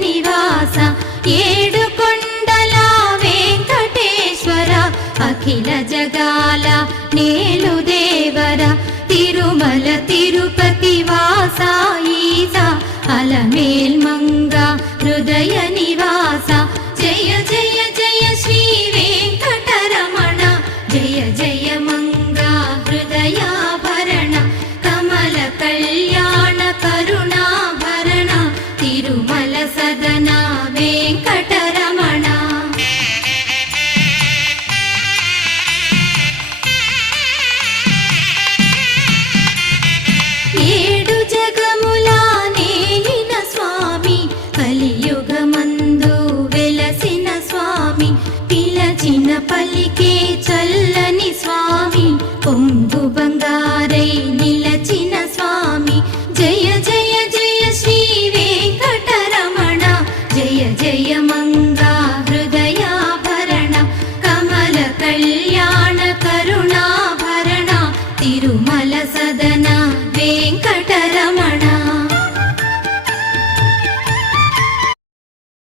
నివాస ఏడుకొండల వెంకటేశ్వర అఖిల జగాల నేలు దేవర తిరుమల తిరుపతి వాస ఈస అలమేల్ మంగ హృదయ నివాస జయ జయ జయ శ్రీ వెంకటరమణ జయ జయ మంగ హృదయాభరణ కమల కళ్యాణ కరుణాభరణ తిరుమల సదన వెంకటరమణ. ఏడు జగముల నేలిన స్వామి కలియుగమందు వెలసిన స్వామి పిలచిన పలికే చల్లని స్వామి పొంగు బంగారై నిలచిన స్వామి జయ జయ జయ శ్రీ వెంకటరమణ జయ జయ మంగా హృదయాభరణ కమల కళ్యాణ కరుణాభరణ తిరుమల